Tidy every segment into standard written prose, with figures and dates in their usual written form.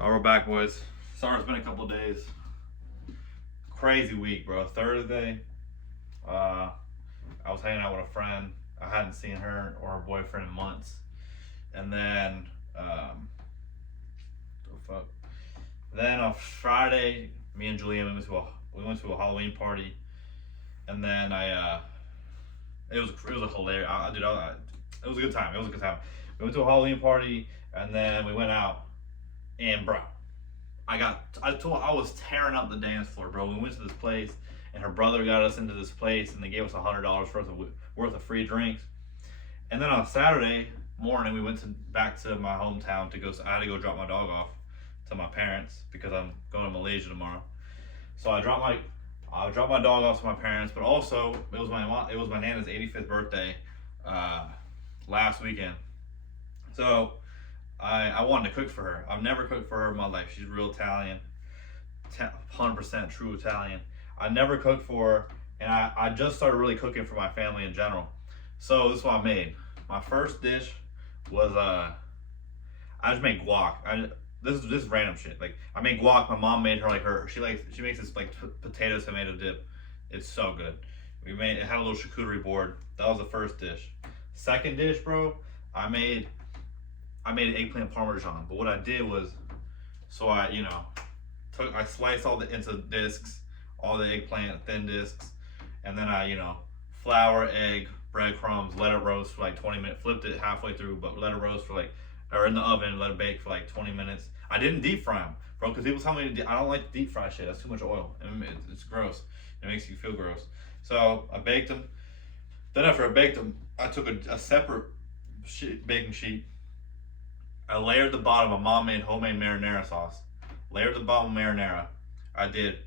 Oh, we're back, boys. Sorry, it's been a couple of days. Crazy week, bro. Thursday, uh, I was hanging out with a friend. I hadn't seen her or her boyfriend in months. And then, the fuck. Then on Friday, me and Julian we went to a Halloween party, and then it was a hilarious. It was a good time. It was a good time. We went to a Halloween party, and then we went out, and bro, I was tearing up the dance floor, bro. We went to this place, and her brother got us into this place, and they gave us $100 worth of free drinks. And then on Saturday morning, we went back to my hometown to go. I had to go drop my dog off to my parents because I'm going to Malaysia tomorrow. So I dropped my dog off to my parents, but also it was my nana's 85th birthday last weekend. So I wanted to cook for her. I've never cooked for her in my life. She's real Italian, 100% true Italian. I never cooked for her, and I just started really cooking for my family in general. So this is what I made. My first dish was I just made guac. This is random shit. Like I made guac. My mom made her she makes this like potato tomato dip. It's so good. It had a little charcuterie board. That was the first dish. Second dish, bro. I made eggplant parmesan. But what I did was, so I sliced into discs, all the eggplant thin discs, and then flour, egg, breadcrumbs, let it roast for like 20 minutes. Flipped it halfway through, but let it roast or in the oven, let it bake for like 20 minutes. I didn't deep fry them, bro, because people tell me I don't like to deep fry shit. That's too much oil. It's gross. It makes you feel gross. So I baked them. Then after I baked them, I took a separate baking sheet. I layered the bottom. My mom made homemade marinara sauce. Layered the bottom marinara. I did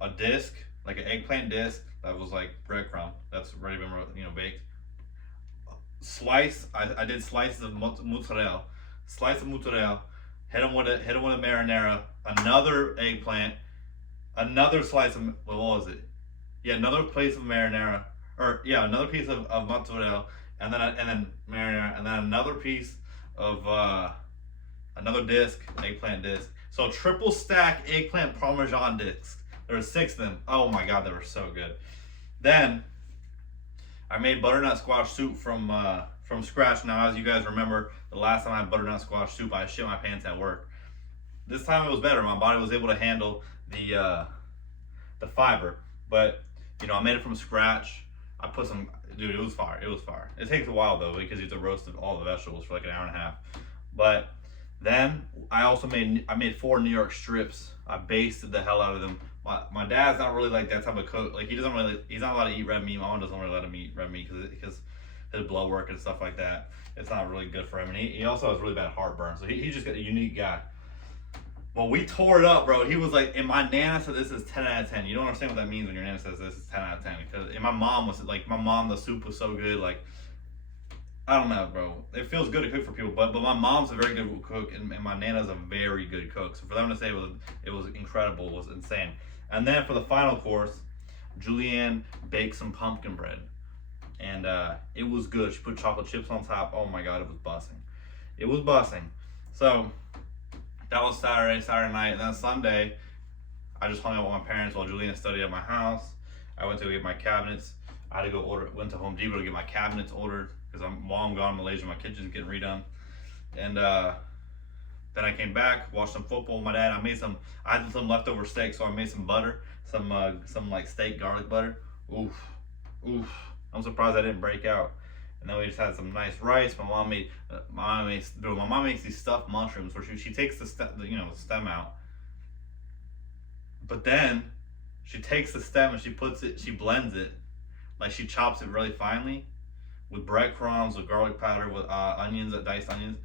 a disc, like an eggplant disc that was like breadcrumb. That's already been baked. I did slices of mozzarella. Slice of mozzarella. Hit them with a marinara. Another eggplant. Another slice of what was it? Yeah, another piece of marinara. Another piece of mozzarella, and then marinara, and then another piece of another disc, eggplant disc. So triple stack eggplant parmesan discs. There were 6 of them. Oh my god, they were so good. Then I made butternut squash soup from scratch. Now, as you guys remember, the last time I had butternut squash soup, I shit my pants at work. This time it was better. My body was able to handle the fiber. But I made it from scratch. I put some. Dude, it was fire. It was fire. It takes a while though because you have to roast all the vegetables for like an hour and a half. But then I made 4 New York strips. I basted the hell out of them. My dad's not really like that type of cook. Like he's not allowed to eat red meat. My mom doesn't really let him eat red meat because his blood work and stuff like that. It's not really good for him. And he also has really bad heartburn. So he's just a unique guy. Well, we tore it up, bro. He was like, and my nana said this is 10 out of 10. You don't understand what that means when your nana says this is 10 out of 10. And my mom, the soup was so good. Like, I don't know, bro. It feels good to cook for people, but my mom's a very good cook, and my nana's a very good cook. So for them to say it was incredible was insane. And then for the final course, Julianne baked some pumpkin bread, and it was good. She put chocolate chips on top. Oh my god, it was busting. It was busting. So that was Saturday night, and then Sunday, I just hung out with my parents while Julianne studied at my house. I went to get my cabinets. I had to went to Home Depot to get my cabinets ordered because while I'm gone in Malaysia, my kitchen's getting redone. And then I came back, watched some football with my dad. I had some leftover steak, so I made some butter, some like steak garlic butter. Oof. I'm surprised I didn't break out. And then we just had some nice rice. My mom makes these stuffed mushrooms where she takes the stem out, but then she takes the stem and she blends it, like she chops it really finely, with breadcrumbs, with garlic powder, with diced onions,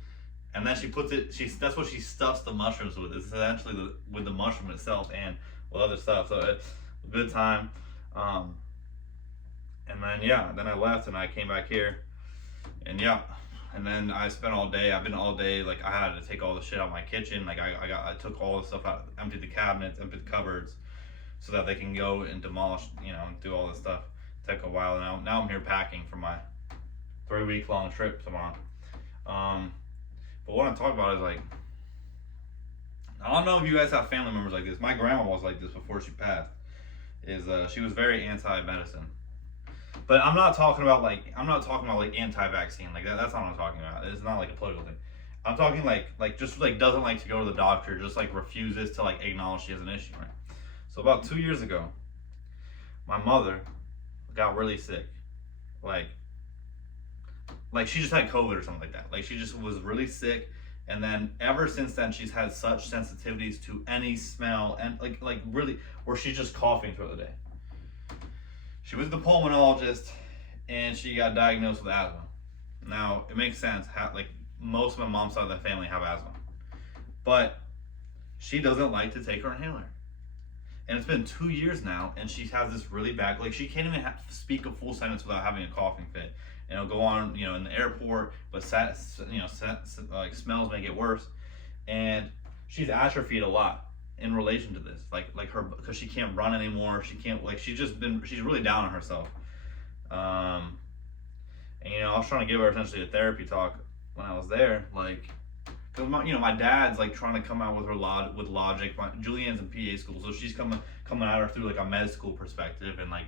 and then that's what she stuffs the mushrooms with. It's essentially with the mushroom itself and with other stuff. So it's a good time. And then I left and I came back here. And then I spent all day. I've been all day. Like I had to take all the shit out of my kitchen. Like I took all the stuff out, emptied the cabinets, emptied the cupboards, so that they can go and demolish, and do all this stuff. Took a while. Now I'm here packing for my 3-week long trip tomorrow. But what I'm talking about is like I don't know if you guys have family members like this. My grandma was like this before she passed. She was very anti-medicine. But I'm not talking about like anti-vaccine like that. That's not what I'm talking about. It's not like a political thing. I'm talking like just like doesn't like to go to the doctor, just like refuses to like acknowledge she has an issue, right? So about 2 years ago, my mother got really sick. Like she just had COVID or something like that. Like she just was really sick, and then ever since then she's had such sensitivities to any smell and like really where she's just coughing throughout the day. She was the pulmonologist, and she got diagnosed with asthma. Now it makes sense. Like most of my mom's side of the family have asthma, but she doesn't like to take her inhaler. And it's been 2 years now, and she has this really bad, like she can't even speak a full sentence without having a coughing fit. And it'll go on, in the airport, but like smells make it worse. And she's atrophied a lot in relation to this, like her, because she can't run anymore. She can't, like she's really down on herself. And I was trying to give her essentially a therapy talk when I was there, like. Cause my dad's like trying to come out with her with logic. Julianne's in PA school, so she's coming at her through like a med school perspective and like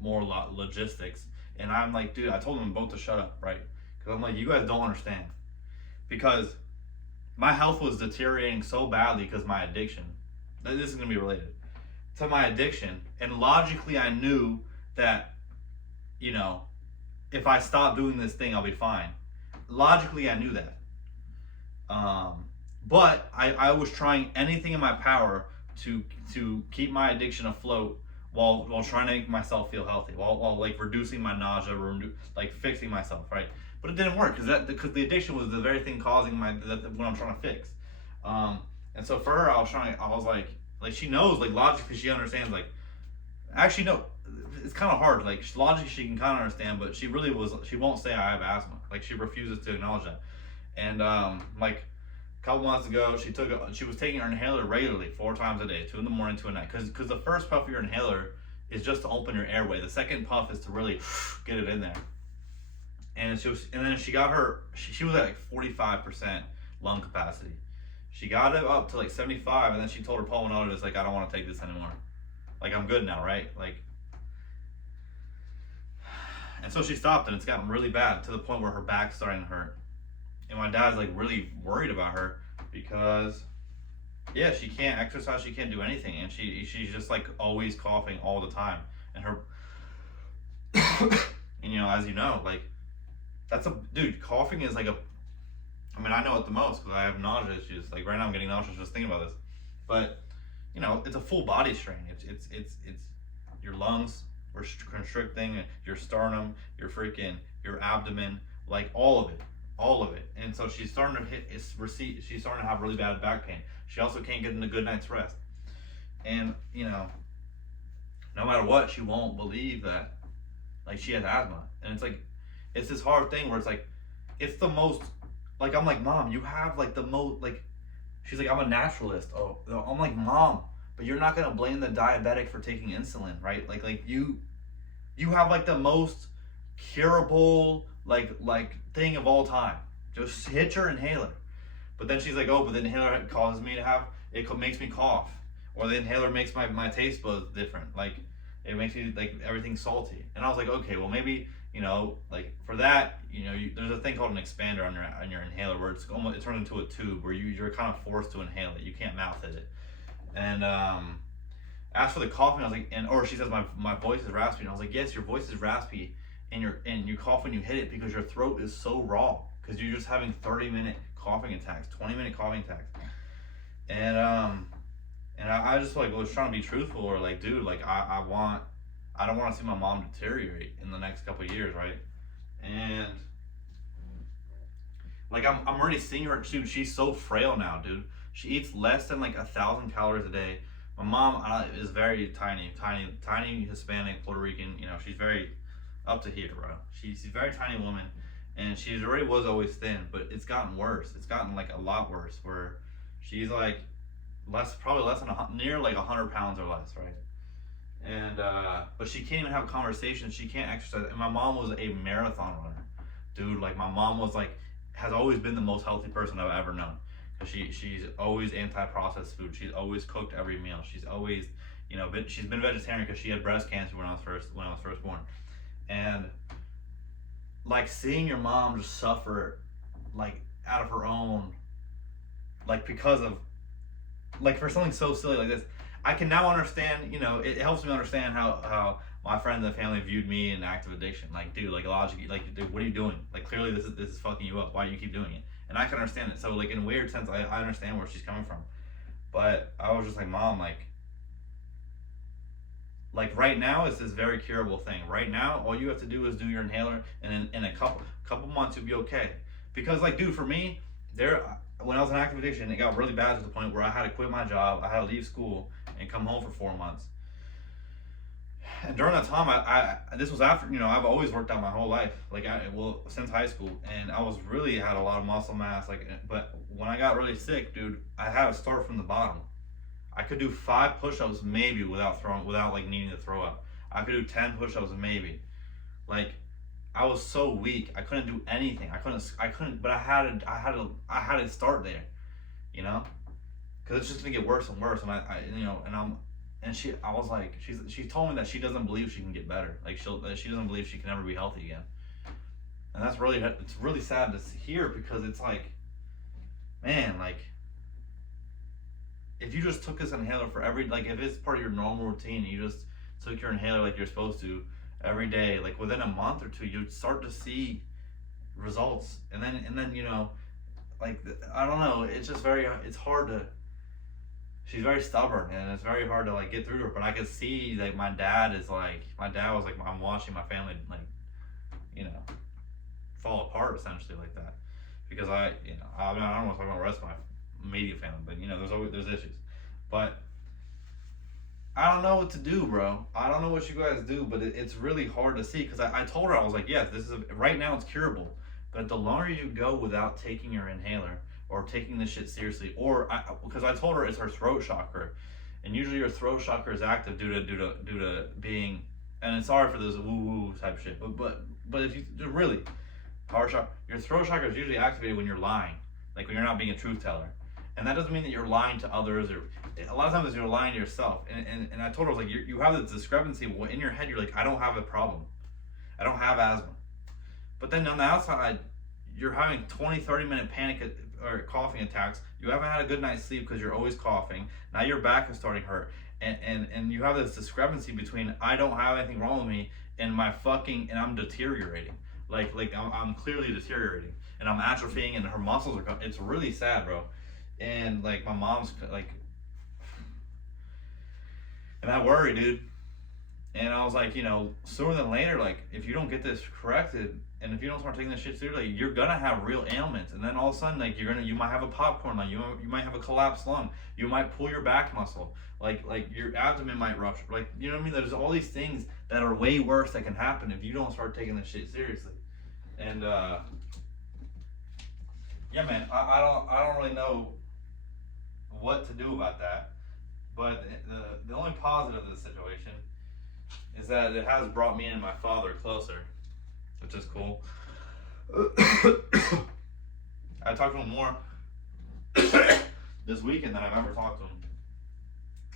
more logistics. And I'm like, dude, I told them both to shut up, right? Because I'm like, you guys don't understand. Because my health was deteriorating so badly because my addiction. This is gonna be related to my addiction, and logically I knew that, if I stop doing this thing, I'll be fine. Logically, I knew that. But I was trying anything in my power to keep my addiction afloat while trying to make myself feel healthy, while like reducing my nausea, like fixing myself, right? But it didn't work because the addiction was the very thing causing what I'm trying to fix. And so for her, I was like she knows, like logically she understands, like actually no, it's kind of hard. Like logically she can kind of understand, but she won't say I have asthma. Like she refuses to acknowledge that. And like a couple months ago, she was taking her inhaler regularly 4 times a day, 2 in the morning, 2 at night. Because the first puff of your inhaler is just to open your airway. The second puff is to really get it in there. And then she got she was at like 45% lung capacity. She got it up to like 75, and then she told her pulmonologist, like, I don't want to take this anymore. Like, I'm good now, right? Like, and so she stopped, and it's gotten really bad to the point where her back's starting to hurt. And my dad's like really worried about her because, yeah, she can't exercise, she can't do anything, and she's just like always coughing all the time. And her, and as you know, like coughing is like I know it the most because I have nausea issues. Like right now, I'm getting nauseous just thinking about this. But it's a full body strain. It's your lungs constricting, your sternum, your abdomen, like all of it. And so she's starting to she's starting to have really bad back pain. She also can't get a good night's rest. And no matter what, she won't believe that like she has asthma. And it's this hard thing where it's like it's the most, like, I'm like, Mom, you have like the most, like, she's like, I'm a naturalist. Oh, I'm like, Mom, but you're not gonna blame the diabetic for taking insulin, right? Like you have like the most curable like thing of all time. Just hit your inhaler. But then she's like, oh, but the inhaler causes me to have, it makes me cough, or the inhaler makes my taste buds different. Like it makes me like everything salty. And I was like, okay, well maybe like for that, there's a thing called an expander on your inhaler where it turns into a tube where you're kind of forced to inhale it. You can't mouth hit it. And as for the coughing, I was like, or she says my voice is raspy, and I was like, yes, your voice is raspy. And you cough when you hit it because your throat is so raw because you're just having 30-minute coughing attacks, 20-minute coughing attacks. And I just like was trying to be truthful, or like, dude, like I don't want to see my mom deteriorate in the next couple of years, right? And like I'm already seeing her, dude. She's so frail now, dude. She eats less than like 1,000 calories a day. My mom is very tiny Hispanic, Puerto Rican. She's very up to here, bro. She's a very tiny woman, and she already was always thin, but it's gotten worse. It's gotten like a lot worse, where she's like probably less than near like 100 pounds or less, right? And but she can't even have conversations. She can't exercise. And my mom was a marathon runner, dude. Like my mom was like has always been the most healthy person I've ever known. She's always anti-processed food. She's always cooked every meal. She's always, she's been vegetarian because she had breast cancer when I was first born. And like seeing your mom just suffer, like out of her own, like because of, like for something so silly like this, I can now understand. It helps me understand how my friends and family viewed me in active addiction. Like, dude, like logically, like, dude, what are you doing? Like, clearly this is fucking you up. Why do you keep doing it? And I can understand it. So, like, in a weird sense, I understand where she's coming from. But I was just like, Mom, like right now it's this very curable thing. Right now, all you have to do is do your inhaler, and then in a couple months you'll be okay. Because, like, dude, for me, when I was in active addiction, it got really bad to the point where I had to quit my job. I had to leave school and come home for 4 months. And during that time, I this was after, I've always worked out my whole life, like since high school, and I was really had a lot of muscle mass, but when I got really sick, dude, I had to start from the bottom. I could do 5 push-ups maybe without like needing to throw up. I could do 10 push-ups maybe. Like, I was so weak, I couldn't do anything. I couldn't, but I had to start there, because it's just gonna get worse and worse, and I was like, she told me that she doesn't believe she can get better. Like, she doesn't believe she can ever be healthy again. And it's really sad to hear, because it's like, man, like, if you just took this inhaler for if it's part of your normal routine, you just took your inhaler like you're supposed to every day, like within a month or two, you'd start to see results. And then, like, I don't know, it's just it's hard to, she's very stubborn, and it's very hard to like get through her. But I could see, like, my dad was like, I'm watching my family, like, fall apart essentially like that, because I don't want to talk about the rest of my immediate family, but there's issues. But I don't know what to do, bro. I don't know what you guys do, but it's really hard to see, because I told her, I was like, yes, right now it's curable, but the longer you go without taking your inhaler or taking this shit seriously, because I told her it's her throat chakra, and usually your throat chakra is active due to being, and it's sorry for this woo type shit, but if you really your throat chakra is usually activated when you're lying, like when you're not being a truth teller. And that doesn't mean that you're lying to others, or a lot of times you're lying to yourself. And I told her, I was like, you have this discrepancy in your head. You're like, I don't have a problem, I don't have asthma, but then on the outside you're having 20-30 minute panic or coughing attacks. You haven't had a good night's sleep because you're always coughing. Now your back is starting to hurt, and you have this discrepancy between I don't have anything wrong with me and I'm deteriorating. Like I'm clearly deteriorating, and I'm atrophying, and her muscles are. It's really sad, bro. And like my mom's like, and I worry, dude. And I was like, sooner than later, like, if you don't get this corrected, and if you don't start taking this shit seriously, you're gonna have real ailments. And then all of a sudden, like, you might have a popcorn lung, you might have a collapsed lung, you might pull your back muscle, like your abdomen might rupture, like, you know what I mean? There's all these things that are way worse that can happen if you don't start taking this shit seriously. And yeah, man, I don't really know what to do about that. But the only positive of this situation is that it has brought me and my father closer, which is cool. I talked to him more this weekend than I've ever talked to him,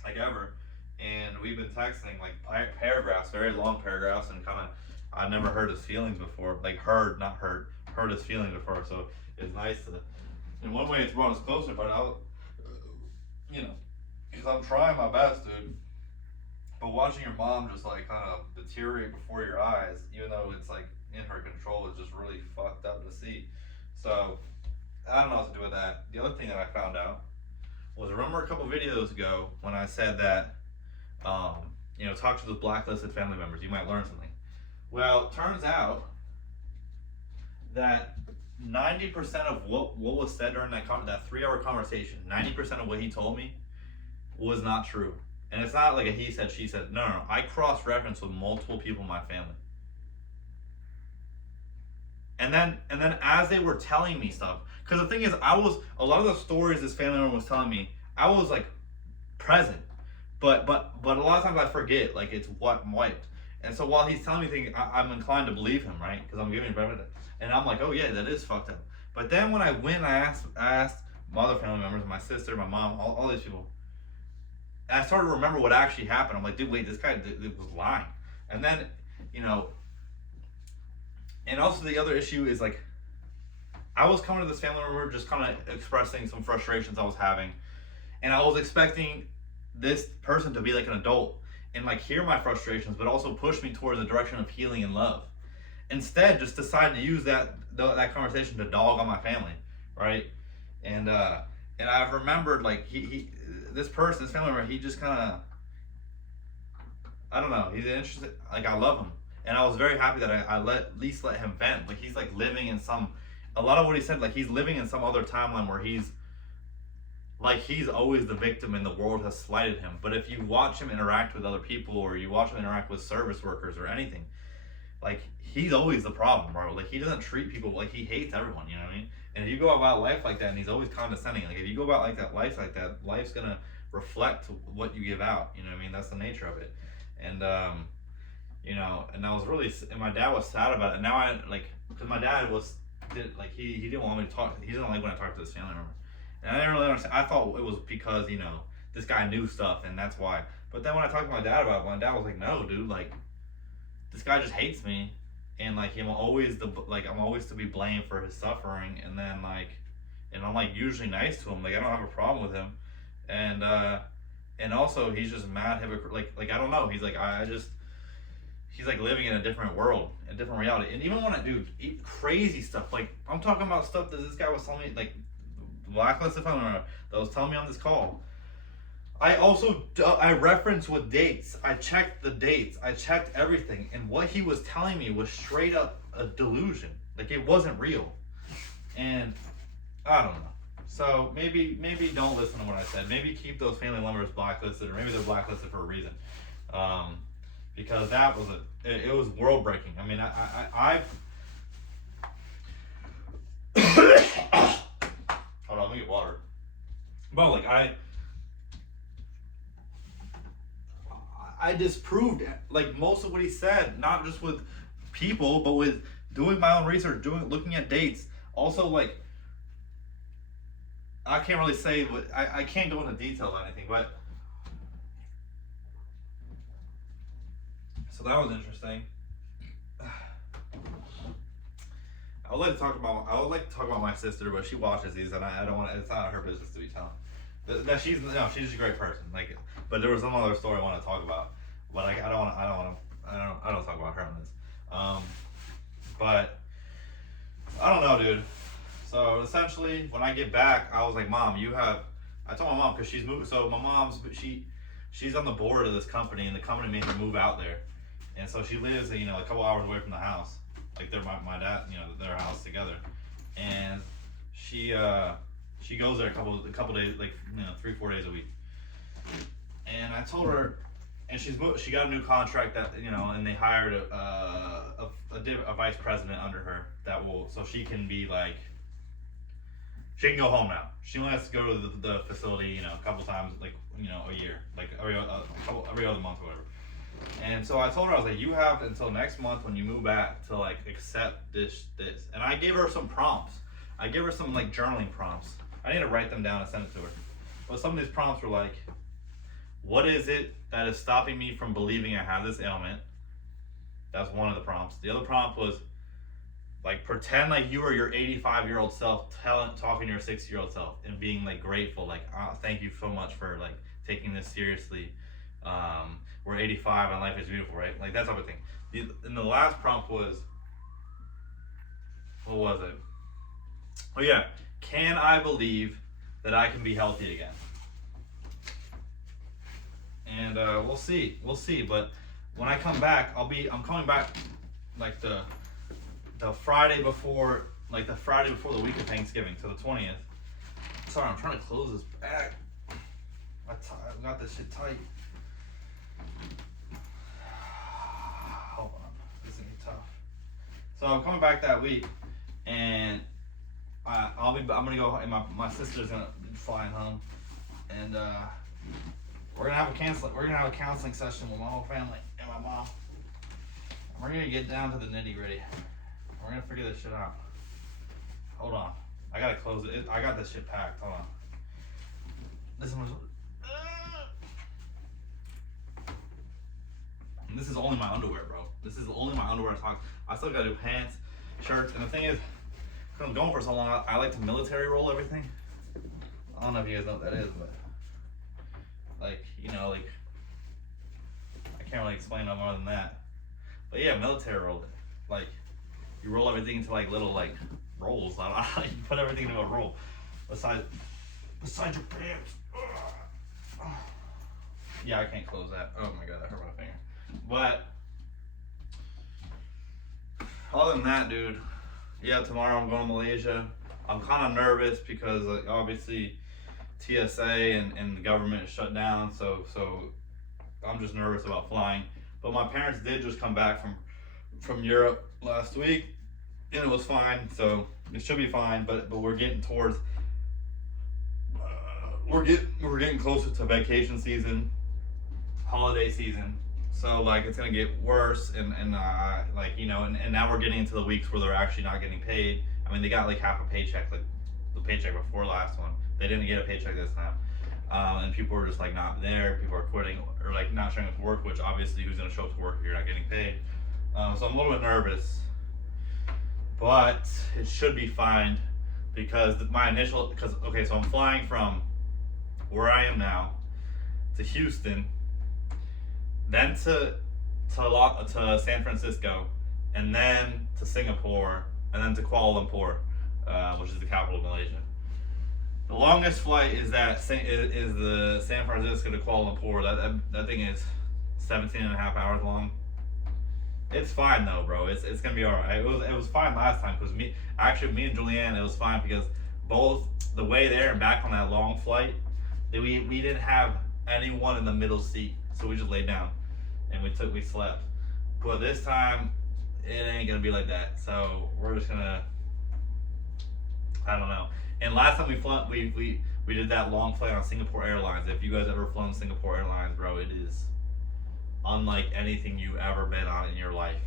like ever. And we've been texting like paragraphs, very long paragraphs, and kind of, I've never heard his feelings before. Like heard his feelings before. So it's nice to, in one way it's brought us closer, but because I'm trying my best, dude. But watching your mom just like kind of deteriorate before your eyes, even though it's like in her control, is just really fucked up to see. So I don't know what to do with that. The other thing that I found out was, remember a couple videos ago when I said that, talk to those blacklisted family members, you might learn something. Well, it turns out that 90% of what was said during that 3-hour conversation, 90% of what he told me was not true. And it's not like a he said, she said. No. I cross-referenced with multiple people in my family. And then as they were telling me stuff, because the thing is, a lot of the stories this family member was telling me, I was like present, but a lot of times I forget, like it's wiped. And so while he's telling me things, I'm inclined to believe him, right? Because I'm giving him evidence. And I'm like, oh yeah, that is fucked up. But then when I went, I asked my other family members, my sister, my mom, all these people. And I started to remember what actually happened. I'm like, dude, wait, this guy was lying. And then, you know, and also the other issue is like, I was coming to this family member just kind of expressing some frustrations I was having. And I was expecting this person to be like an adult and like hear my frustrations, but also push me towards the direction of healing and love. Instead, just decided to use that conversation to dog on my family, right? And I've remembered like this family member, he just kind of, I don't know, he's interested. Like I love him, and I was very happy that I at least let him vent. Like he's like living in a lot of what he said, like he's living in some other timeline where he's always the victim and the world has slighted him. But if you watch him interact with other people, or you watch him interact with service workers or anything, like he's always the problem, bro. Like he doesn't treat people, like he hates everyone, you know what I mean? And if you go about life like that, and he's always condescending, like if you go about life like that, life's gonna reflect what you give out, you know what I mean? That's the nature of it. And you know, and I was really, and my dad was sad about it. And now I because my dad he didn't want me to talk. He didn't like when I talked to this family member, and I didn't really understand. I thought it was because, you know, this guy knew stuff and that's why. But then when I talked to my dad about it, my dad was like, no, dude, like this guy just hates me, and like I'm always to be blamed for his suffering. And then and I'm like usually nice to him. Like I don't have a problem with him, and also he's just mad hypocrite. Like I don't know. He's like he's like living in a different world, a different reality. And even when I do crazy stuff, like I'm talking about stuff that this guy was telling me, like blacklisted family member that was telling me on this call. I referenced with dates. I checked the dates. I checked everything, and what he was telling me was straight up a delusion. Like it wasn't real, and I don't know. So maybe don't listen to what I said. Maybe keep those family members blacklisted, or maybe they're blacklisted for a reason. Because that was it was world breaking. I mean, I've hold on, let me get water. But like I disproved like most of what he said, not just with people, but with doing my own research, looking at dates. Also, like I can't really say I can't go into detail on anything, but so that was interesting. I would like to talk about my sister, but she watches these, and I don't want. It's not her business to be telling. That she's just a great person. Like, but there was some other story I want to talk about, but like I don't talk about her on this. But I don't know, dude. So essentially, when I get back, I was like, Mom, I told my mom, because she's moving. So my mom's she's on the board of this company, and the company made her move out there. And so she lives, you know, a couple hours away from the house. Like they're my dad, you know, their house together. And she goes there a couple days, like, you know, 3-4 days a week. And I told her, and she got a new contract that, you know, and they hired a vice president under her so she can be like, she can go home now. She only has to go to the facility, you know, a couple times, like, you know, a year, like every other month or whatever. And so I told her, I was like, you have until next month when you move back to like accept this. And I gave her some prompts. I gave her some like journaling prompts. I need to write them down and send it to her. But some of these prompts were like, what is it that is stopping me from believing I have this ailment? That's one of the prompts. The other prompt was like, pretend like you are your 85-year-old self talking to your 60-year-old self and being like grateful, like, oh, thank you so much for like taking this seriously. We're 85 and life is beautiful, right? Like that type of thing. And the last prompt was, what was it? Oh yeah, can I believe that I can be healthy again? And we'll see. But when I come back, I'm coming back like the Friday before, the week of Thanksgiving, so the 20th. Sorry, I'm trying to close this bag. I got this shit tight. Hold on, this is gonna be tough. So I'm coming back that week, and I'm gonna go, and my sister's gonna be flying home, and we're gonna have a counseling session with my whole family and my mom. And we're gonna get down to the nitty gritty. We're gonna figure this shit out. Hold on. I gotta close it. I got this shit packed. Hold on. This one. This is only my underwear, bro. This is only my underwear and socks. I still gotta do pants, shirts, and the thing is, because I'm going for so long, I like to military roll everything. I don't know if you guys know what that is, but like, you know, like, I can't really explain no more than that. But yeah, military roll it. Like, you roll everything into like little like rolls. I don't know, you put everything into a roll. Besides your pants. Yeah, I can't close that. Oh my god, that hurt my finger. But other than that, dude, yeah, tomorrow I'm going to Malaysia. I'm kind of nervous because like, obviously TSA and the government is shut down, so I'm just nervous about flying. But my parents did just come back from Europe last week, and it was fine, so it should be fine. But we're getting towards we're getting closer to vacation season, holiday season. So like it's gonna get worse, and like, you know, and now we're getting into the weeks where they're actually not getting paid. I mean, they got like half a paycheck, like the paycheck before last one. They didn't get a paycheck this time, and people were just like not there. People are quitting or like not showing up to work. Which obviously, who's gonna show up to work if you're not getting paid? So I'm a little bit nervous, but it should be fine because okay, so I'm flying from where I am now to Houston, then to San Francisco, and then to Singapore, and then to Kuala Lumpur, which is the capital of Malaysia. The longest flight is the San Francisco to Kuala Lumpur. That thing is 17 and a half hours long. It's fine though, bro. It's gonna be alright. It was fine last time because me and Julianne, it was fine because both the way there and back on that long flight, we didn't have anyone in the middle seat, so we just laid down and we slept. But this time it ain't gonna be like that. So we're just gonna, I don't know. And last time we did that long flight on Singapore Airlines. If you guys ever flown Singapore Airlines, bro, it is unlike anything you've ever been on in your life.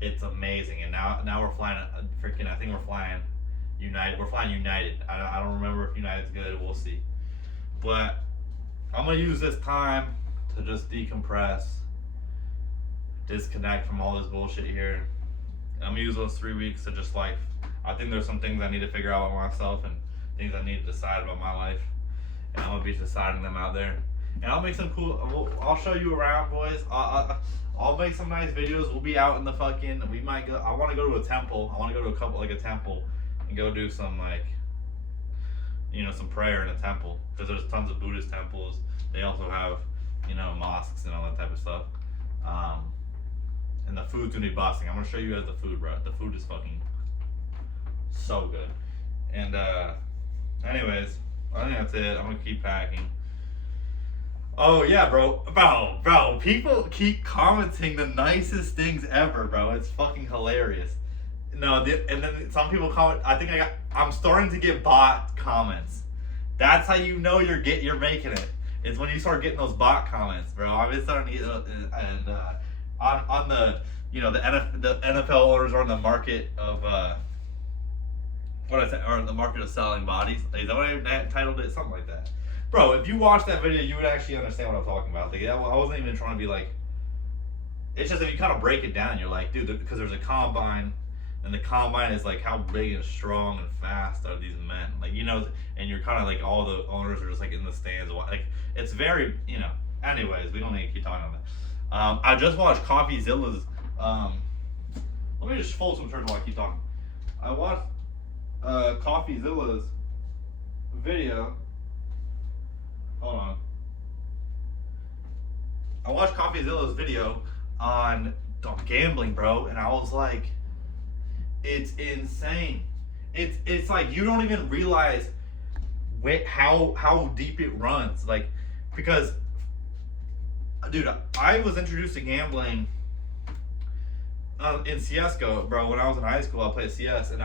It's amazing. And now we're flying I think we're flying United. We're flying United. I don't remember if United's good. We'll see. But I'm gonna use this time to just decompress, disconnect from all this bullshit here. And I'm gonna use those 3 weeks to just like, I think there's some things I need to figure out about myself and things I need to decide about my life. And I'm gonna be deciding them out there. And I'll make some cool, I'll show you around, boys. I'll make some nice videos. We'll be out in the fucking, we might go, I wanna go to a temple. I wanna go to a temple and go do some like, you know, some prayer in a temple. Because there's tons of Buddhist temples. They also have, you know, mosques and all that type of stuff. And the food's gonna be busting. I'm gonna show you guys the food, bro. The food is fucking so good. And anyways, I think that's it. I'm gonna keep packing. Oh yeah, bro, people keep commenting the nicest things ever, bro. It's fucking hilarious. No, and then some people comment. I'm starting to get bot comments. That's how you know you're making it. It's when you start getting those bot comments, bro. I've been starting to get on the, you know, the NFL owners are in the market of or the market of selling bodies. Is that what I titled it? Something like that. Bro, if you watch that video, you would actually understand what I'm talking about. Like, I wasn't even trying to be like, it's just if you kind of break it down, you're like, dude, because there's a combine, and the combine is like how big and strong and fast are these men. Like, you know, and you're kind of like, all the owners are just like in the stands. Like, it's very, you know, anyways, we don't need to keep talking about that. I just watched CoffeeZilla's, let me just fold some shirts while I keep talking. I watched CoffeeZilla's video. Hold on. I watched CoffeeZilla's video on gambling, bro, and I was like, it's insane. It's like you don't even realize how deep it runs. Like, because, dude, I was introduced to gambling in CS:GO, bro. When I was in high school, I played CS, and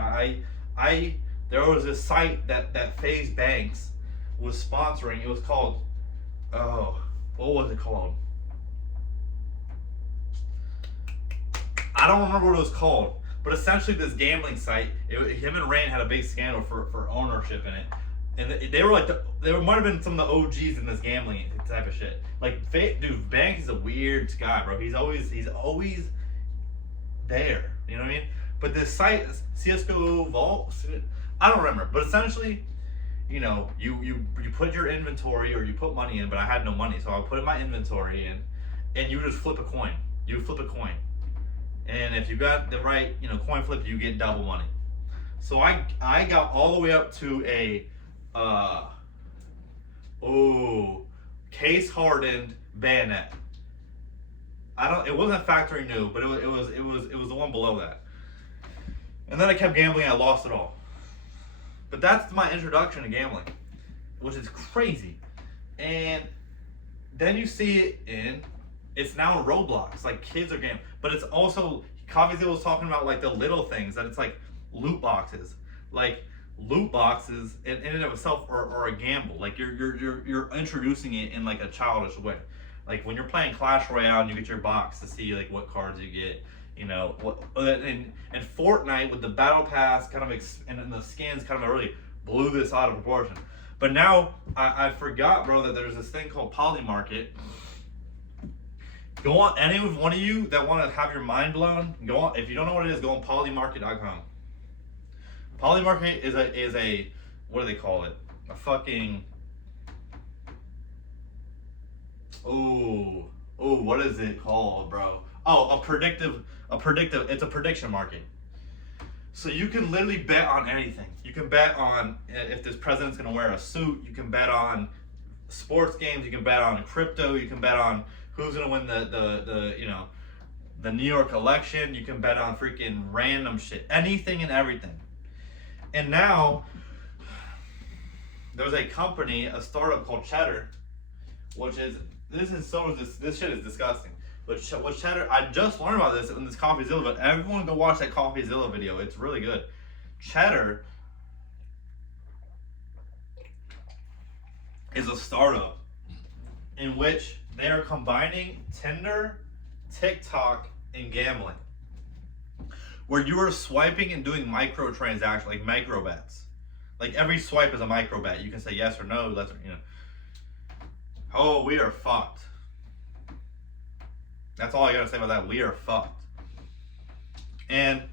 there was this site that FaZe Banks was sponsoring. It was called, what was it called? I don't remember what it was called, But essentially, this gambling site, him and Rand had a big scandal for ownership in it, and they were like they might have been some of the OGs in this gambling type of shit. Like, dude, Banks is a weird guy, bro. He's always there. You know what I mean? But this site, CS:GO Vault, I don't remember. But essentially, you know, you put your inventory or you put money in, but I had no money, so I put my inventory in, and you just flip a coin. You flip a coin, and if you got the right, you know, coin flip, you get double money. So I got all the way up to a case hardened bayonet. It wasn't factory new, but it was the one below that. And then I kept gambling. I lost it all. But that's my introduction to gambling, which is crazy. And then you see it's now in Roblox. Like, kids are gambling, but it's also CoffeeZilla was talking about like the little things that it's like loot boxes. Like, loot boxes in and of itself are a gamble. Like, you're introducing it in like a childish way. Like, when you're playing Clash Royale and you get your box to see like what cards you get, you know, and Fortnite with the battle pass kind of and the skins kind of really blew this out of proportion. But now I forgot, bro, that there's this thing called Poly Market. Go on, any one of you that want to have your mind blown, go on. If you don't know what it is, go on polymarket.com. Poly Market is a what do they call it? A fucking what is it called, bro? Oh, it's a prediction market. So you can literally bet on anything. You can bet on if this president's gonna wear a suit. You can bet on sports games. You can bet on crypto. You can bet on who's gonna win the New York election. You can bet on freaking random shit, anything and everything. And now there's a company, a startup called Cheddar, which is this shit is disgusting. But what Cheddar, I just learned about this in this CoffeeZilla, but everyone go watch that CoffeeZilla video. It's really good. Cheddar is a startup in which they are combining Tinder, TikTok, and gambling, where you are swiping and doing microtransactions, like micro bets. Like, every swipe is a micro bet. You can say yes or no. Oh, we are fucked. That's all I gotta say about that. We are fucked. And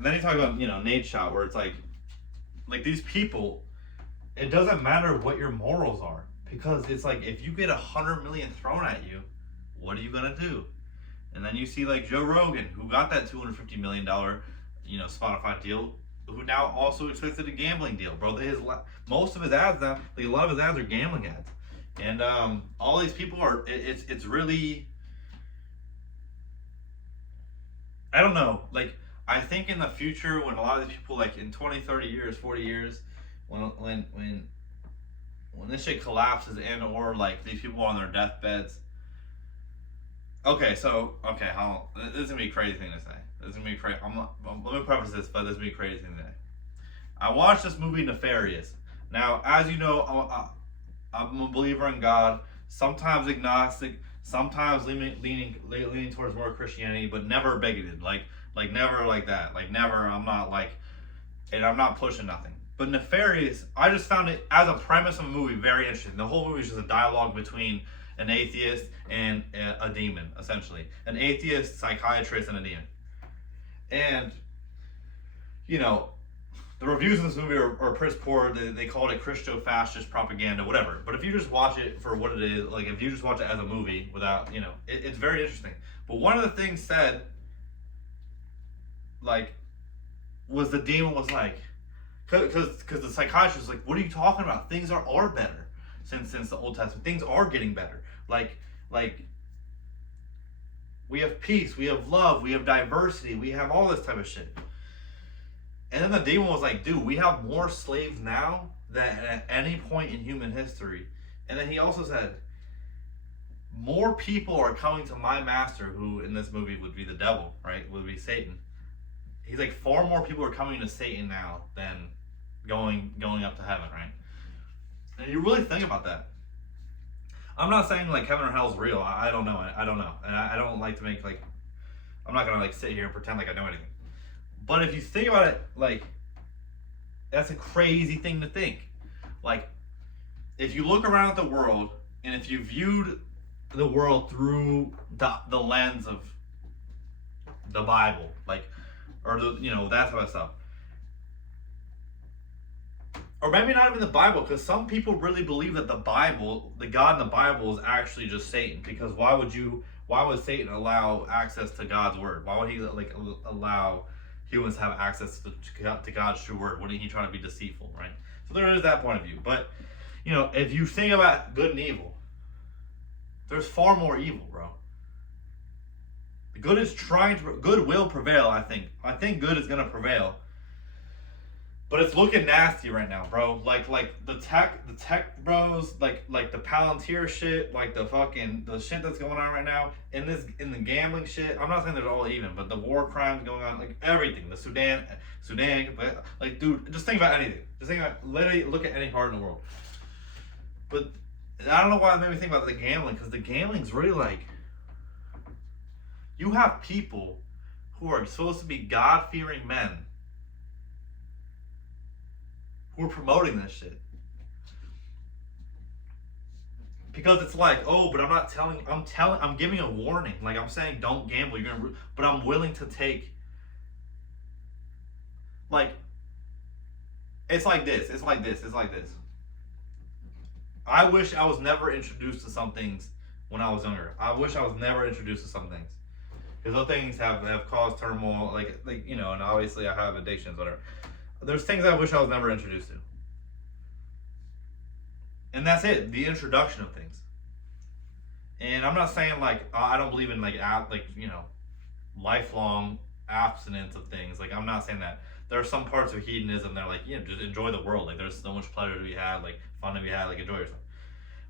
then you talk about, Nate Shot, where it's like these people, it doesn't matter what your morals are, because it's like, if you get 100 million thrown at you, what are you gonna do? And then you see like Joe Rogan, who got that $250 million, Spotify deal, who now also expected a gambling deal, bro. Most of his ads now, like a lot of his ads are gambling ads. And all these people are, it's really, I don't know, like, I think in the future, when a lot of these people, like in 20, 30 years, 40 years, when this shit collapses, and or like these people are on their deathbeds. This is gonna be a crazy thing to say. This is gonna be crazy. Let me preface this, but this is gonna be a crazy thing to say. I watched this movie Nefarious. Now, as you know, I'm a believer in God, sometimes agnostic, sometimes leaning towards more Christianity, but never bigoted, like never like that, like never. I'm not pushing nothing. But Nefarious, I just found it as a premise of a movie very interesting. The whole movie is just a dialogue between an atheist and a demon, essentially, an atheist, psychiatrist, and a demon. And the reviews in this movie are piss poor. They called it Christo-fascist propaganda, whatever. But if you just watch it for what it is, like if you just watch it as a movie without, it's very interesting. But one of the things said, like, was the demon was like, because the psychiatrist was like, what are you talking about? Things are better since the Old Testament. Things are getting better. Like we have peace, we have love, we have diversity, we have all this type of shit. And then the demon was like, dude, we have more slaves now than at any point in human history. And then he also said, more people are coming to my master, who in this movie would be the devil, right? Would be Satan. He's like, far more people are coming to Satan now than going up to heaven, right? And you really think about that. I'm not saying like heaven or hell is real. I don't know. I don't know. And I don't like to make like, I'm not gonna like sit here and pretend like I know anything. But if you think about it, like, that's a crazy thing to think. Like, if you look around at the world, and if you viewed the world through the lens of the Bible, like, or the, that type of stuff, or maybe not even the Bible, because some people really believe that the Bible, the God in the Bible, is actually just Satan. Because why would Satan allow access to God's word? Why would he like allow humans to have access to God's true word? Wouldn't he try to be deceitful, right? So there is that point of view. But if you think about good and evil, there's far more evil, bro. The good will prevail. I think good is gonna prevail. But it's looking nasty right now, bro. Like the tech bros, like the Palantir shit, like the shit that's going on right now in the gambling shit. I'm not saying they're all even, but the war crimes going on, like everything. The Sudan, like, dude, just think about anything. Just think about, literally look at any part in the world. But I don't know why it made me think about the gambling, because the gambling's really like, you have people who are supposed to be God-fearing men who are promoting this shit. Because it's like, oh, but I'm giving a warning. Like, I'm saying don't gamble, but I'm willing to take, like, it's like this. I wish I was never introduced to some things when I was younger. I wish I was never introduced to some things. Because those things have caused turmoil, like and obviously I have addictions, whatever. There's things I wish I was never introduced to. And that's it, the introduction of things. And I'm not saying like I don't believe in lifelong abstinence of things. Like, I'm not saying that. There are some parts of hedonism that are like, just enjoy the world. Like, there's so much pleasure to be had, like fun to be had, like enjoy yourself.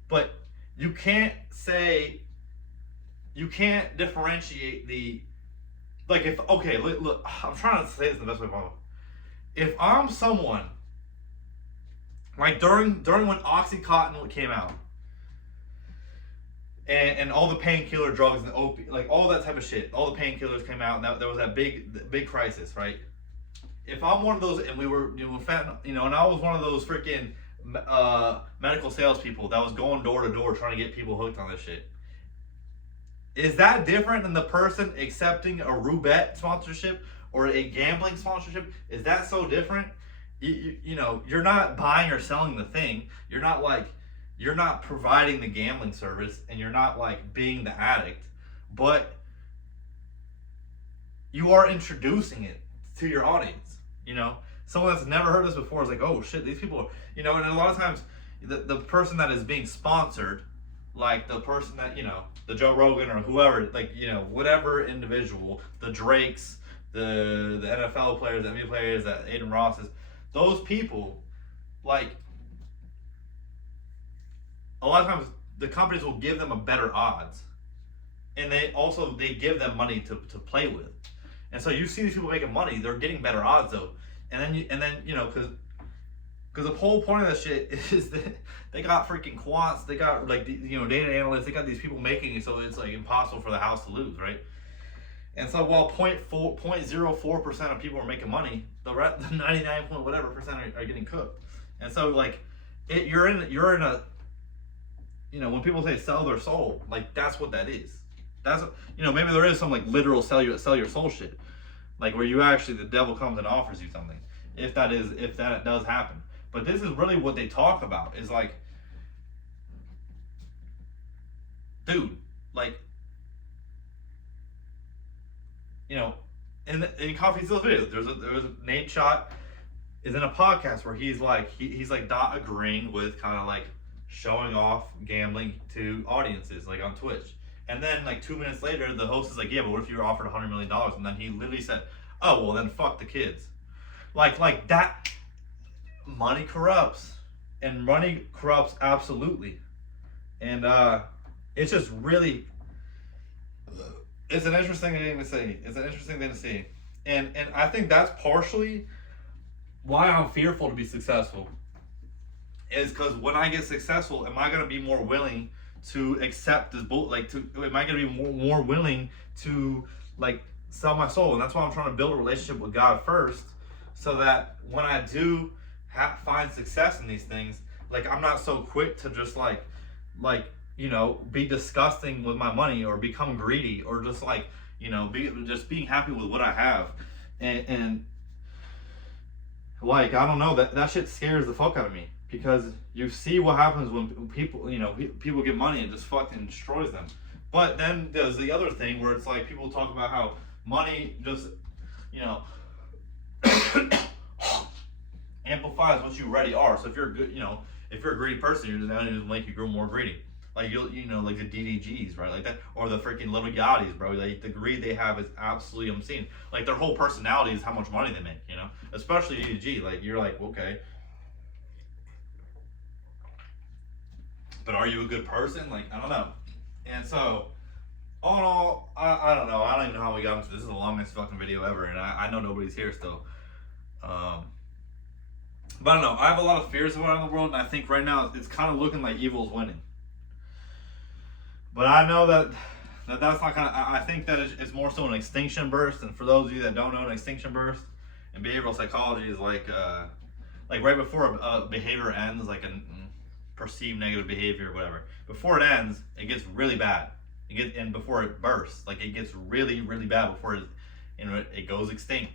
But you can't differentiate the, like, if, okay, look, I'm trying to say this the best way possible. If I'm someone, like during when Oxycontin came out, and all the painkiller drugs and opiate, like all that type of shit, all the painkillers came out, and there was that big crisis, right? If I'm one of those, and we were, and I was one of those freaking medical salespeople that was going door to door trying to get people hooked on this shit, is that different than the person accepting a roulette sponsorship or a gambling sponsorship? Is that so different? You're not buying or selling the thing. You're not providing the gambling service, and you're not like being the addict, but you are introducing it to your audience. Someone that's never heard this before is like, oh shit, these people, and a lot of times the person that is being sponsored, like the person that, the Joe Rogan or whoever, like, whatever individual, the Drakes, the NFL players, the NBA players, that Aiden Rosses, those people, like, a lot of times the companies will give them a better odds, and they give them money to play with, and so you see these people making money, they're getting better odds though, and then because the whole point of this shit is that they got freaking quants, they got like data analysts, they got these people making it so it's like impossible for the house to lose, right? And so while 0.04% of people are making money, the 99 point whatever percent are getting cooked. And so like you're in a when people say sell their soul, like that's what that is. That's maybe there is some like literal sell your soul shit, like where you actually, the devil comes and offers you something, if that does happen. But this is really what they talk about, is like, dude, like, in Coffee Stills videos, there was a Nate Shot is in a podcast where he's not agreeing with kind of like showing off gambling to audiences, like on Twitch. And then like 2 minutes later, the host is like, yeah, but what if you were offered $100 million? And then he literally said, oh, well then fuck the kids. Like that, money corrupts, and money corrupts absolutely. And it's just really, it's an interesting thing to see. And I think that's partially why I'm fearful to be successful, is because when I get successful, am I going to be more willing to accept this am I going to be more willing to like sell my soul. And that's why I'm trying to build a relationship with God first, so that when I do find success in these things, like I'm not so quick to just like be disgusting with my money or become greedy or just like being happy with what I have, and like I don't know, that shit scares the fuck out of me, because you see what happens when people get money and just fucking destroys them. But then there's the other thing where it's like people talk about how money just amplifies what you already are. So if you're a good, if you're a greedy person, you're just going to make you grow more greedy. Like like the DDGs, right? Like that, or the freaking little Yachties, bro. Like the greed they have is absolutely obscene. Like their whole personality is how much money they make, Especially DDG. Like you're like, okay, but are you a good person? Like I don't know. And so, all in all, I don't know. I don't even know how we got into this. This is the longest fucking video ever, and I know nobody's here still. But I don't know. I have a lot of fears around the world, and I think right now it's kind of looking like evil's winning. But I know that's not kind of. I think that it's more so an extinction burst. And for those of you that don't know, an extinction burst in behavioral psychology is like right before a behavior ends, like a perceived negative behavior or whatever. Before it ends, it gets really bad. And before it bursts, like it gets really, really bad before it goes extinct.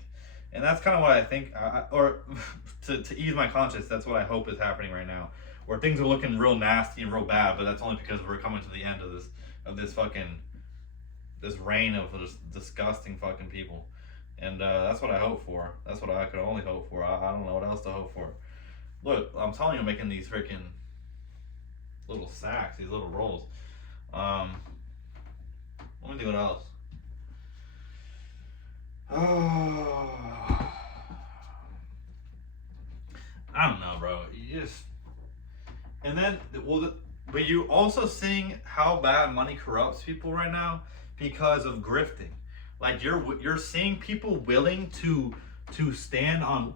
And that's kind of what I think, or to ease my conscience, that's what I hope is happening right now, where things are looking real nasty and real bad, but that's only because we're coming to the end of this reign of just disgusting fucking people. And that's what I hope for. That's what I could only hope for. I don't know what else to hope for. Look, I'm telling you, I'm making these freaking little sacks, these little rolls. Let me do what else. I don't know, bro. You just, and then but you're also seeing how bad money corrupts people right now because of grifting. Like you're seeing people willing to stand on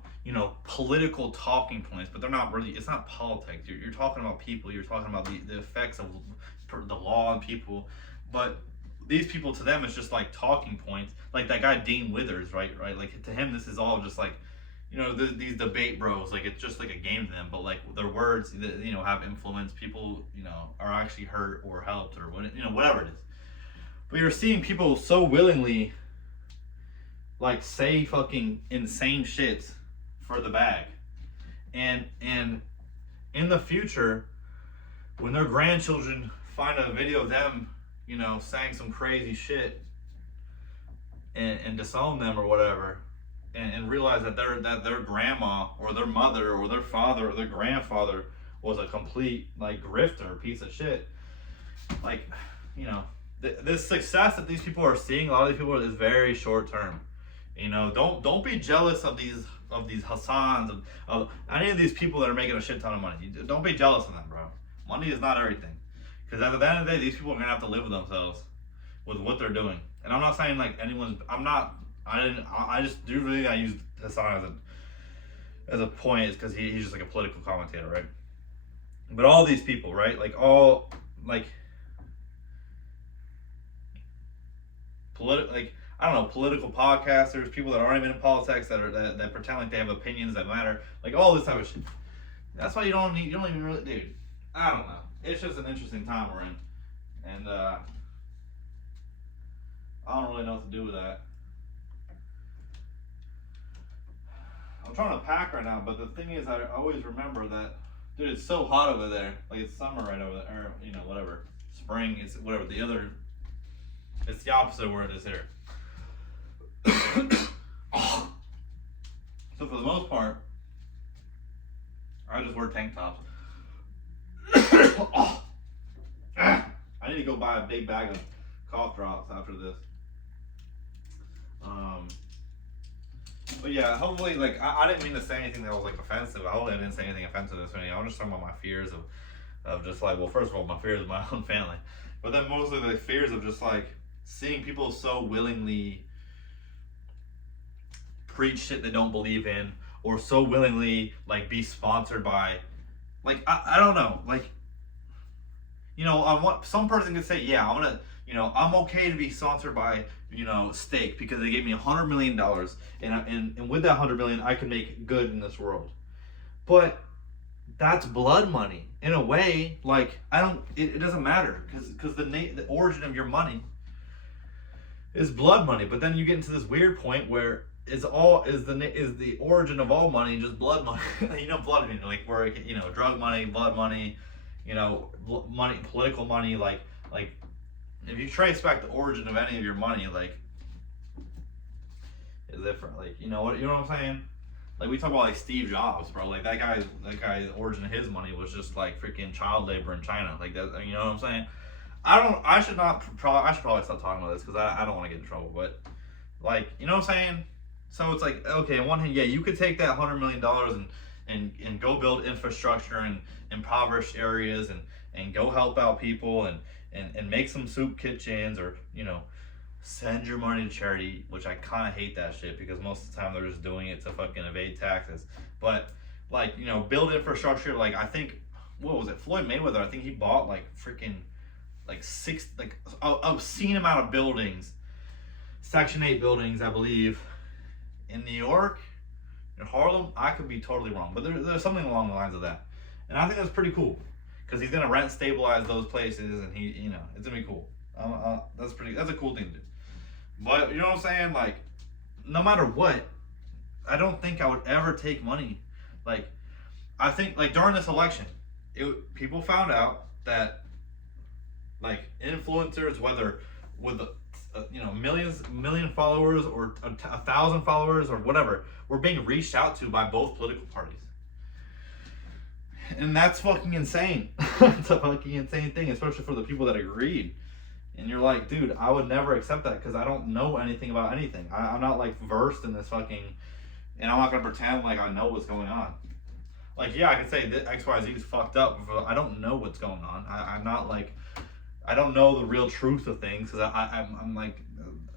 political talking points, but they're not really. It's not politics. You're talking about people. You're talking about the effects of the law on people, but these people, to them, it's just like talking points. Like that guy Dean Withers, right? Like to him, this is all just like, these debate bros. Like it's just like a game to them. But like their words, have influence. People, are actually hurt or helped or whatever it is. But you're seeing people so willingly, like say fucking insane shit for the bag, and in the future, when their grandchildren find a video of them, saying some crazy shit and disown them or whatever, and realize that their grandma or their mother or their father or their grandfather was a complete like grifter, piece of shit. Like, this success that these people are seeing, a lot of these people, is very short term. Don't be jealous of these Hassans, of any of these people that are making a shit ton of money. Don't be jealous of them, bro. Money is not everything. Because at the end of the day, these people are gonna have to live with themselves, with what they're doing. And I'm not saying like anyone's. I just do really think I use Hassan as a point, is because he's just like a political commentator, right? But all these people, right? Like all like political podcasters, people that aren't even in politics, that pretend like they have opinions that matter, like all this type of shit. That's why you don't even really, dude. I don't know. It's just an interesting time we're in, and I don't really know what to do with that. I'm trying to pack right now, but the thing is, I always remember that, dude, it's so hot over there. Like it's summer right over there, or whatever, spring. It's whatever. It's the opposite of where it is here. So for the most part, I just wear tank tops. I need to go buy a big bag of cough drops after this. But yeah, hopefully, like, I didn't mean to say anything that was like offensive. I hope I didn't say anything offensive this video. I was just talking about my fears of just like, well, first of all, my fears of my own family, but then mostly the fears of just like seeing people so willingly preach shit they don't believe in, or so willingly like be sponsored by, like, I don't know, like, on what some person could say, yeah, I'm okay to be sponsored by stake because they gave me $100 million, and with that $100 million, I can make good in this world. But that's blood money in a way. Like I don't, it doesn't matter because the origin of your money is blood money. But then you get into this weird point where is the origin of all money just blood money? Blood money, like where drug money, blood money, money, political money, like if you trace back the origin of any of your money, like is different. Like you know what I'm saying? Like we talk about like Steve Jobs, bro. Like that guy's the origin of his money was just like freaking child labor in China. Like that, you know what I'm saying? I should probably stop talking about this because I don't want to get in trouble. But like, you know what I'm saying? So it's like, okay, on one hand, yeah, you could take that $100 million and go build infrastructure in impoverished areas and go help out people and make some soup kitchens or send your money to charity, which I kind of hate that shit because most of the time they're just doing it to fucking evade taxes. But like, build infrastructure. Like I think, what was it? Floyd Mayweather, I think he bought like freaking like obscene amount of buildings, Section 8 buildings, I believe, in New York, in Harlem. I could be totally wrong, but there's something along the lines of that. And I think that's pretty cool because he's gonna rent stabilize those places, and it's gonna be cool. That's a cool thing to do. But you know what I'm saying? Like, no matter what, I don't think I would ever take money. Like, I think like during this election, people found out that like influencers, whether with million followers or 1,000 followers or whatever, were being reached out to by both political parties. And that's fucking insane. It's a fucking insane thing, especially for the people that agreed. And you're like, dude, I would never accept that because I don't know anything about anything. I'm not like versed in this fucking, and I'm not gonna pretend like I know what's going on. Like, yeah, I can say that XYZ is fucked up, but I don't know what's going on. I'm not like, I don't know the real truth of things because I'm like,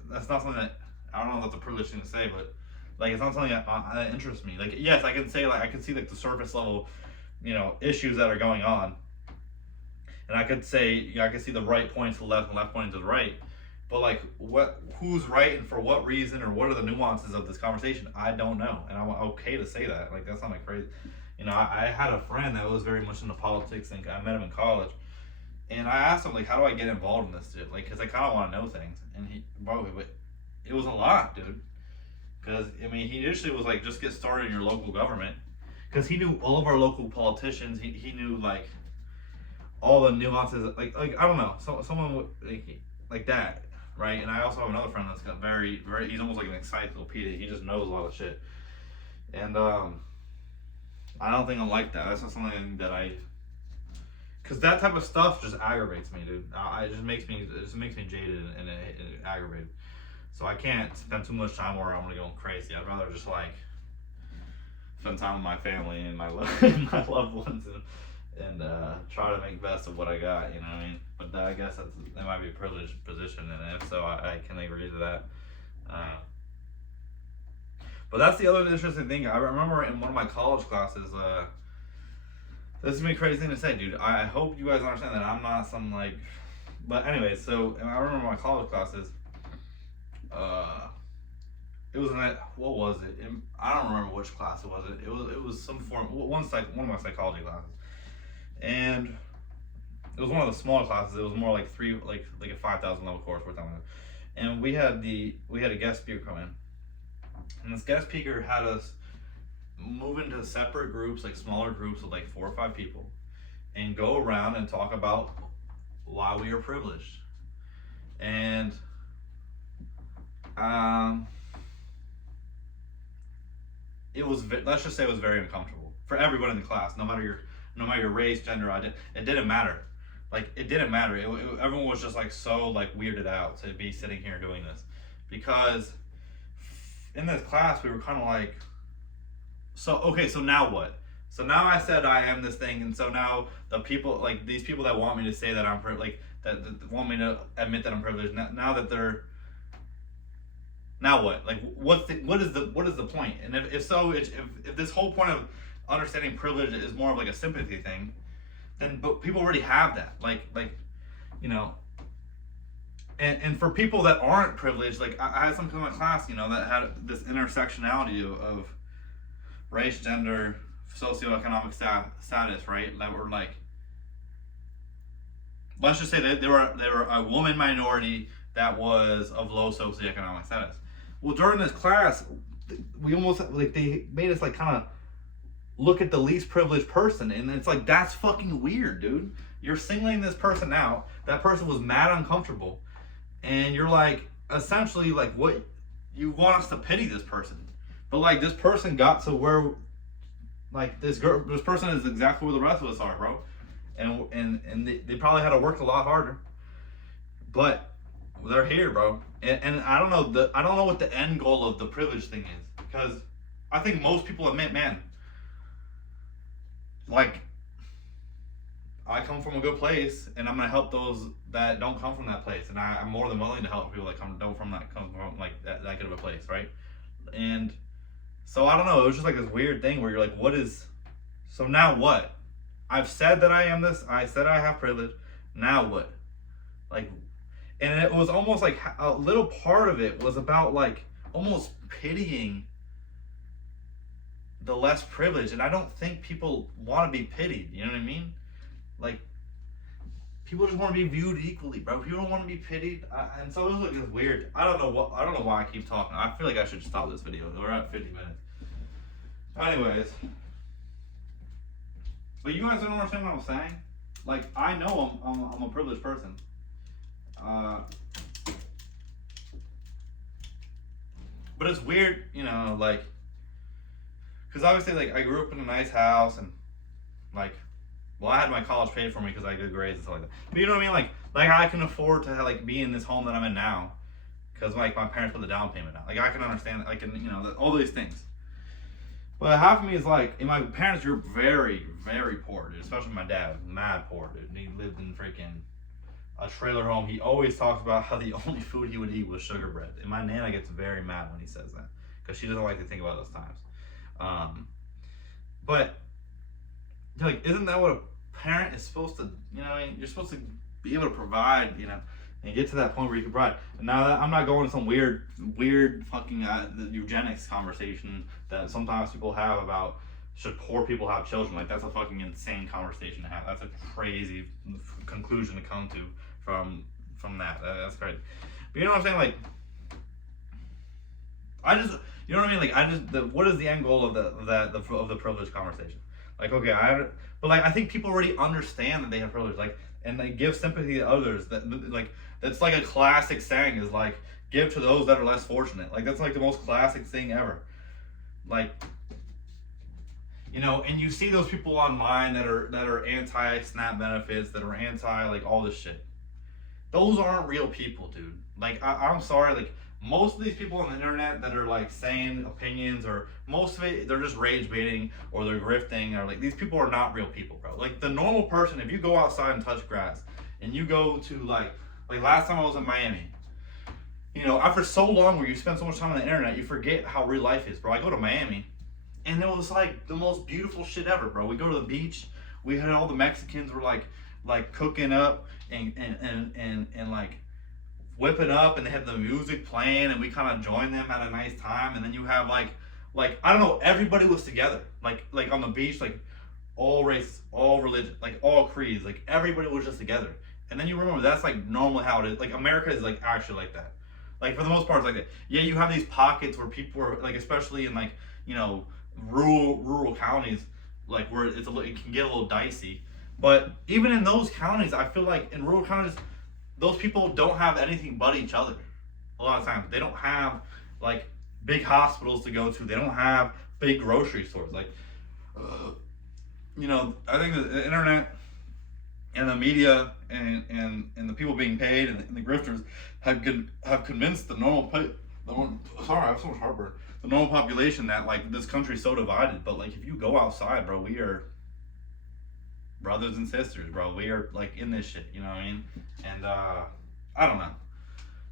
that's not something that, I don't know if that's a privileged thing to say, but like, it's not something that interests me. Like, yes, I can say like, I can see like the surface level, issues that are going on. And I could say, I could see the right points to the left and left pointing to the right. But like, who's right and for what reason, or what are the nuances of this conversation? I don't know. And I'm okay to say that. Like, that's not like crazy. I had a friend that was very much into politics, and I met him in college. And I asked him, like, how do I get involved in this shit? Like, because I kind of want to know things. And but it was a lot, dude. Because, he initially was like, just get started in your local government. Because he knew all of our local politicians. He knew, like, all the nuances. Like I don't know. Someone like that, right? And I also have another friend that's got very, very, he's almost like an encyclopedia. He just knows a lot of shit. And, I don't think I'm like that. That's not something that because that type of stuff just aggravates me, dude. It just makes me jaded and aggravated. So I can't spend too much time where I'm gonna go crazy. I'd rather just like spend time with my family and my loved ones and try to make best of what I got. You know what I mean? But I guess that might be a privileged position, and if so, I can agree to that. But that's the other interesting thing. I remember in one of my college classes, this is gonna be a crazy thing to say, dude. I hope you guys understand that I'm not some like, but anyway, so I remember my college classes, it was what was it? I don't remember which class it was. It was some form, one of my psychology classes. And it was one of the smaller classes. It was more like a 5,000 level course we're talking about. And we had a guest speaker come in. And this guest speaker had us move into separate groups, like smaller groups of like 4 or 5 people, and go around and talk about why we are privileged. And it was, let's just say, it was very uncomfortable for everyone in the class, no matter your race, gender, identity. It didn't matter. Like, it didn't matter. Everyone was just like so like weirded out to be sitting here doing this, because in this class we were kind of like, so okay, so now what? So now I said I am this thing, and so now the people, like these people that want me to say that I'm like that want me to admit that I'm privileged, now that they're, now what? Like, what is the point? And if so, if this whole point of understanding privilege is more of like a sympathy thing, then but people already have that. Like and for people that aren't privileged, like I had some people in my class, you know, that had this intersectionality of race, gender, socioeconomic status, right? That were like, let's just say that they were a woman minority that was of low socioeconomic status. Well, during this class, we almost like they made us like kind of look at the least privileged person, and it's like that's fucking weird, dude. You're singling this person out. That person was mad uncomfortable, and you're like essentially like what you want us to pity this person, but like this person got to where like this person is exactly where the rest of us are, bro, and they probably had to work a lot harder, but they're here, bro. And I don't know what the end goal of the privilege thing is, because I think most people admit, man, like I come from a good place, and I'm gonna help those that don't come from that place, and I'm more than willing to help people that come from like that good of a place, right? And so I don't know. It was just like this weird thing where you're like, what is? So now what? I've said that I am this. I said I have privilege. Now what? Like, and it was almost like a little part of it was about like almost pitying the less privileged, and I don't think people want to be pitied. You know what I mean? Like, people just want to be viewed equally, bro. People don't want to be pitied, and so it was like this weird. I don't know why I keep talking. I feel like I should stop this video. We're at 50 minutes. Anyways, but you guys don't understand what I'm saying. Like, I know I'm a privileged person. But it's weird, you know, like, because obviously, like, I grew up in a nice house, and like, well, I had my college paid for me because I had good grades and stuff like that. But you know what I mean? Like I can afford to like be in this home that I'm in now because like my parents put the down payment down. Like I can understand, like, and, you know, all these things. But half of me is like, and my parents were very, very poor, dude. Especially my dad, mad poor, dude. And he lived in freaking a trailer home. He always talks about how the only food he would eat was sugar bread. And my nana gets very mad when he says that because she doesn't like to think about those times. But like, isn't that what a parent is supposed to, you know, you're supposed to be able to provide, you know, and get to that point where you can provide. And now that I'm not going to some weird fucking eugenics conversation that sometimes people have about should poor people have children. Like, that's a fucking insane conversation to have. That's a crazy conclusion to come to from that. That's crazy. But you know what I'm saying? Like, you know what I mean? Like, what is the end goal of the privilege conversation? Like, okay, but like, I think people already understand that they have privilege, like, and they give sympathy to others. That's like a classic saying is like, give to those that are less fortunate. Like, that's like the most classic thing ever. Like, you know, and you see those people online that are anti-SNAP benefits, that are anti like all this shit. Those aren't real people, dude. Like, I'm sorry, like, most of these people on the internet that are like saying opinions, or most of it, they're just rage baiting or they're grifting, or like, these people are not real people, bro. Like, the normal person, if you go outside and touch grass and you go to like last time I was in Miami, you know, after so long where you spend so much time on the internet, you forget how real life is, bro. I go to Miami and it was like the most beautiful shit ever, bro. We go to the beach, we had all the Mexicans were like cooking up and like whipping up, and they had the music playing, and we kind of joined them, had a nice time. And then you have like I don't know, everybody was together, like on the beach, like all races, all religion, like all creeds, like everybody was just together. And then you remember that's like normally how it is. Like, America is like actually like that. Like, for the most part, it's like that. Yeah, you have these pockets where people are like, especially in like, you know, rural counties, like where it can get a little dicey. But even in those counties, I feel like in rural counties, those people don't have anything but each other. A lot of times, they don't have like big hospitals to go to. They don't have big grocery stores. Like, you know, I think the internet and the media and the people being paid and the grifters have convinced the normal sorry, I have so much heartburn. The normal population that like this country is so divided. But like, if you go outside, bro, we are brothers and sisters, bro. We are like in this shit, you know what I mean? And I don't know.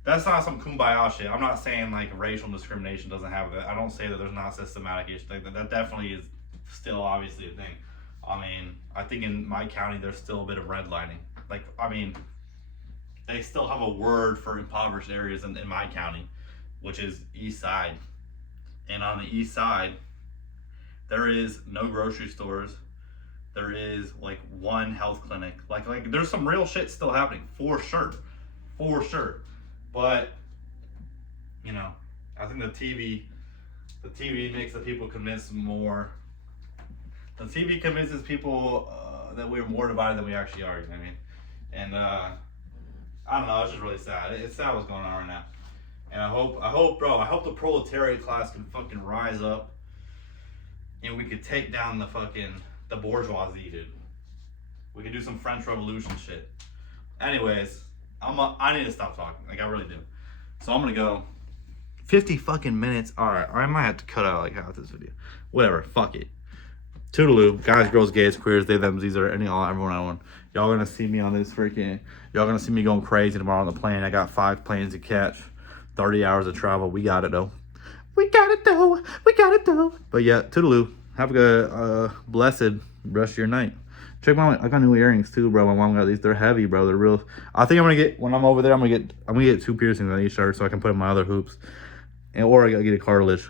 That's not some kumbaya shit. I'm not saying like racial discrimination doesn't have that. I don't say that there's not systematic issues. Like, that definitely is still obviously a thing. I mean, I think in my county there's still a bit of redlining. Like, I mean, they still have a word for impoverished areas in my county, which is East Side. And on the East Side, there is no grocery stores. There is like one health clinic. Like there's some real shit still happening for sure, But you know, I think the TV makes the people convinced more. The TV convinces people that we're more divided than we actually are. You know what I mean? And I don't know. It's just really sad. It's sad what's going on right now. And I hope, bro. I hope the proletariat class can fucking rise up, and we could take down the bourgeoisie, dude. We could do some French Revolution shit. Anyways, I need to stop talking. Like I really do. So I'm gonna go. 50 fucking minutes. All right. Or I might have to cut out like half this video. Whatever. Fuck it. Toodaloo. Guys, girls, gays, queers, they, them, these are everyone I want. Y'all gonna see me on this freaking. Y'all gonna see me going crazy tomorrow on the plane. I got 5 planes to catch. 30 hours of travel. We got it though. We got it though. But yeah, toodaloo. Have a good, blessed rest of your night. Check I got new earrings too, bro. My mom got these. They're heavy, bro. They're real. I think I'm gonna get when I'm over there. I'm gonna get 2 piercings on each shirt so I can put in my other hoops, or I gotta get a cartilage.